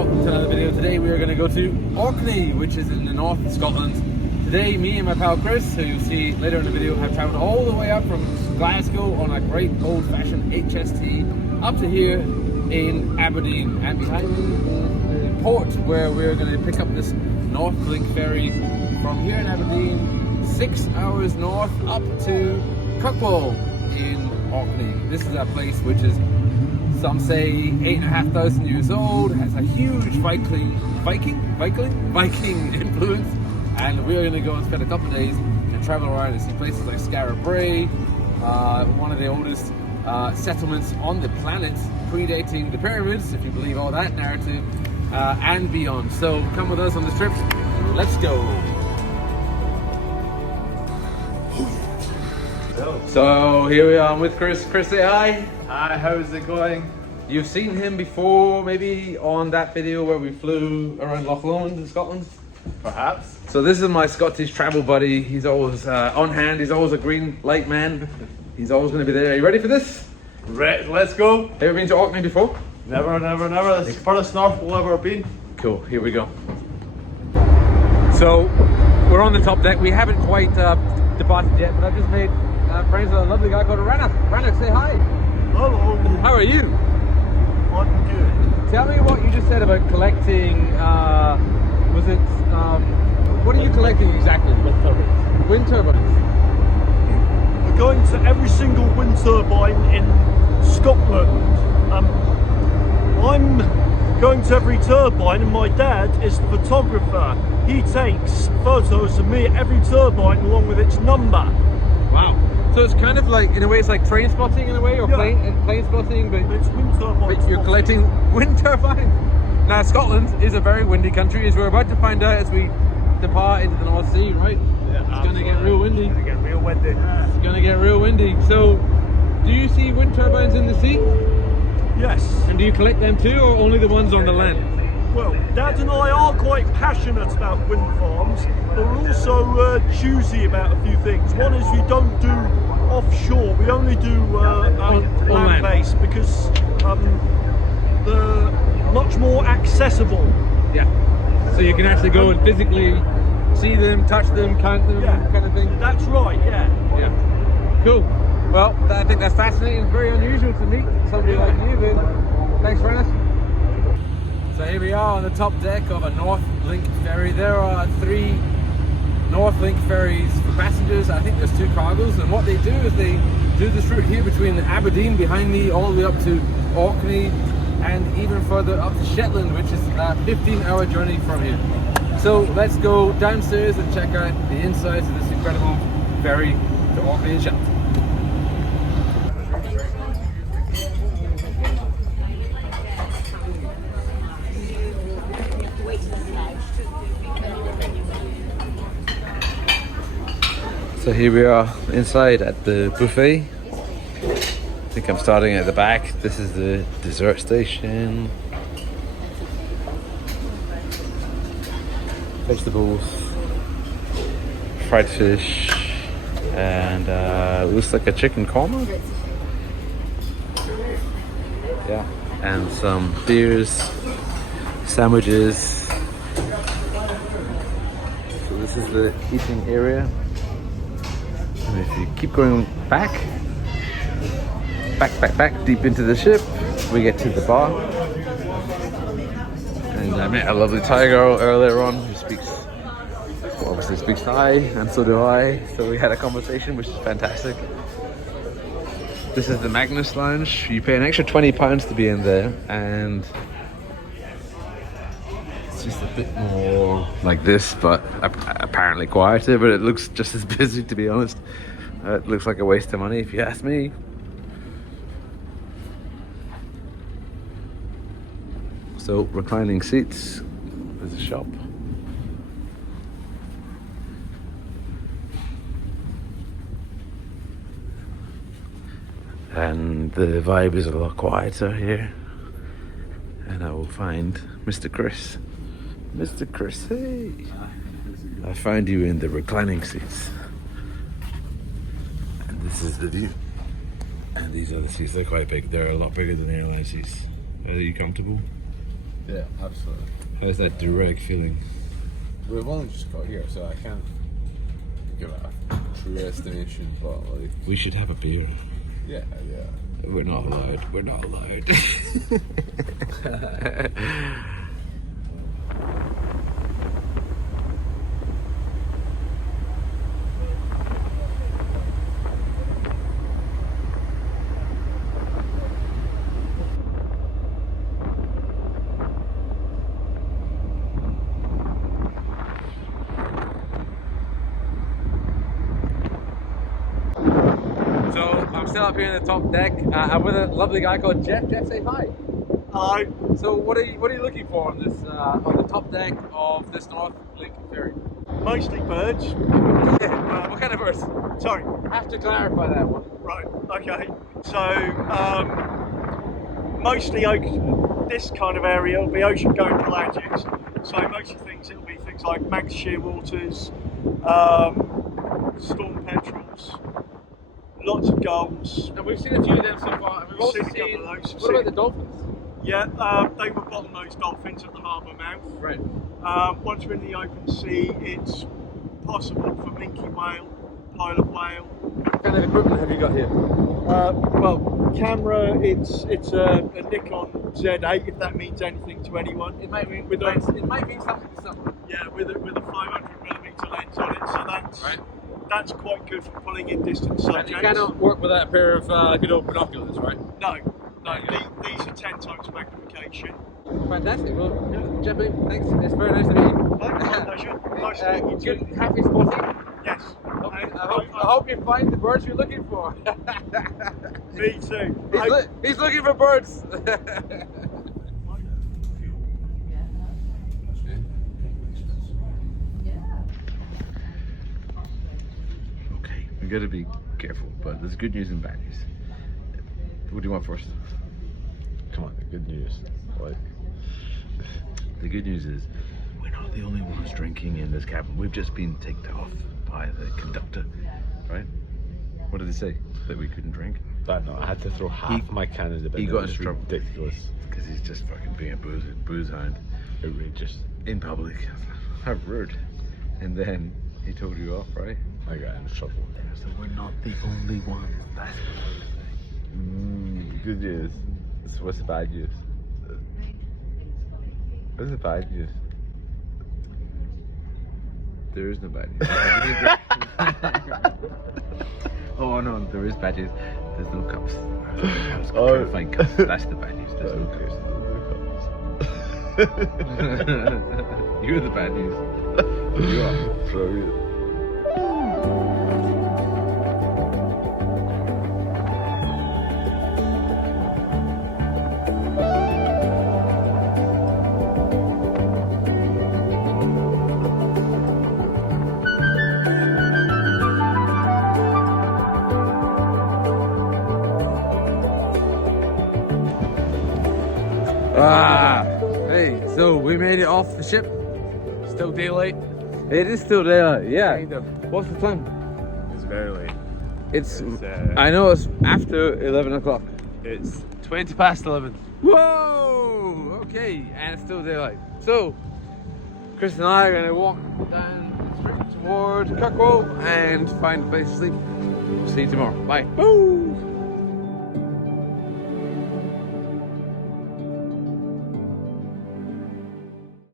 welcome to another video. Today we are going to go to Orkney, which is in the north of Scotland. Today me and my pal Chris, who you'll see later in the video, have travelled all the way up from Glasgow on a great old-fashioned HST up to here in Aberdeen, and behind me the port where we're going to pick up this NorthLink Ferry from here in Aberdeen, 6 hours north up to Kirkwall in Orkney. This is a place which is, some say, 8,500 years old, has a huge Viking influence, and we're going to go and spend a couple of days and travel around and see places like Skara Brae, one of the oldest settlements on the planet, predating the pyramids, if you believe all that narrative, and beyond. So come with us on this trip. Let's go. So here we are, I'm with Chris. Chris, say hi. Hi, how's it going? You've seen him before, maybe on that video where we flew around Loch Lomond in Scotland? Perhaps. So this is my Scottish travel buddy. He's always on hand, he's always a green light man. He's always going to be there. Are you ready for this? Right, let's go. Have you ever been to Orkney before? Never. This is the furthest north we'll ever been. Cool, here we go. So we're on the top deck. We haven't quite departed yet, but I've just made friends with a lovely guy called Rannoch. Rannoch, say hi. Hello. How are you? I'm good. Tell me what you just said about collecting, what are you collecting exactly? Wind turbines. Wind turbines. We're going to every single wind turbine in Scotland. I'm going to every turbine, and my dad is the photographer. He takes photos of me at every turbine along with its number. Wow. So it's kind of like, in a way, it's like train spotting in a way, or plane spotting, but It's wind turbines. but you're collecting wind turbines. Now, Scotland is a very windy country, as we're about to find out as we depart into the North Sea, right? Yeah, it's going to get real windy. It's going to get real windy. It's going to get real windy. So, do you see wind turbines in the sea? Yes. And do you collect them too, or only the ones on the land? Well, Dad and I are quite passionate about wind farms, but we're also choosy about a few things. One is we don't do offshore, we only do land-based because they're much more accessible. Yeah. So you can actually go and physically see them, touch them, count them, kind of thing? That's right, yeah. Yeah. Cool. Well, I think that's fascinating. It's very unusual to meet somebody like you, but thanks, Rannoch. So here we are on the top deck of a NorthLink ferry. There are 3 NorthLink ferries for passengers. I think there's 2 cargoes, and what they do is they do this route here between Aberdeen behind me all the way up to Orkney, and even further up to Shetland, which is a 15-hour journey from here. So let's go downstairs and check out the insides of this incredible ferry to Orkney and Shetland. So here we are inside at the buffet. I think I'm starting at the back. This is the dessert station. Vegetables, fried fish, and looks like a chicken korma. Yeah, and some beers, sandwiches. So this is the eating area. And if you keep going back deep into the ship, we get to the bar. And I met a lovely Thai girl earlier on who obviously speaks Thai, and so do I. So we had a conversation, which is fantastic. This is the Magnus Lounge. You pay an extra £20 to be in there, and it's just a bit more like this, but apparently quieter, but it looks just as busy, to be honest. It looks like a waste of money if you ask me. So reclining seats, there's a shop. And the vibe is a lot quieter here. And I will find Mr. Chris. Mr. Chris, hey! I found you in the reclining seats. And this is the view. And these other seats, they're quite big. They're a lot bigger than the airline seats. Are you comfortable? Yeah, absolutely. How's that direct feeling? We've only just got here, so I can't give a true estimation, but like... We should have a beer. Yeah. We're not allowed. We're not allowed. So I'm still up here in the top deck. I'm with a lovely guy called Jeff. Jeff, say hi. Hello. So what are you looking for on this on the top deck of this NorthLink Ferry? Mostly birds. What kind of birds? Sorry. I have to clarify that one. Right. Okay. So mostly this kind of area will be ocean-going pelagics. So most of the things it'll be things like Manx shearwaters, storm petrels, lots of gulls. And we've seen a few of them so far. And we've also Seen a couple seen. of those. What about the dolphins? Yeah, they were bottlenose dolphins at the harbour mouth. Right. Once we're in the open sea, it's possible for minke whale, pilot whale. What kind of equipment have you got here? Well, camera, it's a Nikon Z8, if that means anything to anyone. It might mean with it might mean something to someone. Yeah, with a 500mm lens on it, so that's quite good for pulling in distant And subjects. you cannot work without a pair of good old binoculars, right? No, these are 10 times magnification. Fantastic. Well, Jeff, thanks. It's very nice to meet you. My pleasure. Nice to meet you too. Good, happy spotting. Yes. I hope you find the birds you're looking for. Me too. He's looking for birds. Okay, we gotta be careful, but there's good news and bad news. What do you want first? Come on, good news. What? The good news is we're not the only ones drinking in this cabin. We've just been ticked off by the conductor, right? What did they say? That we couldn't drink? But no, I had to throw half my can in the bin. He It got was into trouble. ridiculous. Because he's just fucking being a booze hound Outrageous. in public. How rude. And then he told you off, right? I got in trouble. So we're not the only ones. That's what I was saying. Good news. So what's the bad news? What's the bad news? There is no bad news. Oh no, there is bad news. There's no cups. I was trying to find cups. That's the bad news. There's no cups. You're the bad news. You are brilliant. Hey, so we made it off the ship. Still daylight. It is still daylight, yeah. Kind of. What's the time? It's very late. It's, It's, I know it's after 11 o'clock. It's 20 past 11. Whoa! Okay, and it's still daylight. So, Chris and I are going to walk down straight toward Kirkwall and find a place to sleep. See you tomorrow. Bye. Woo!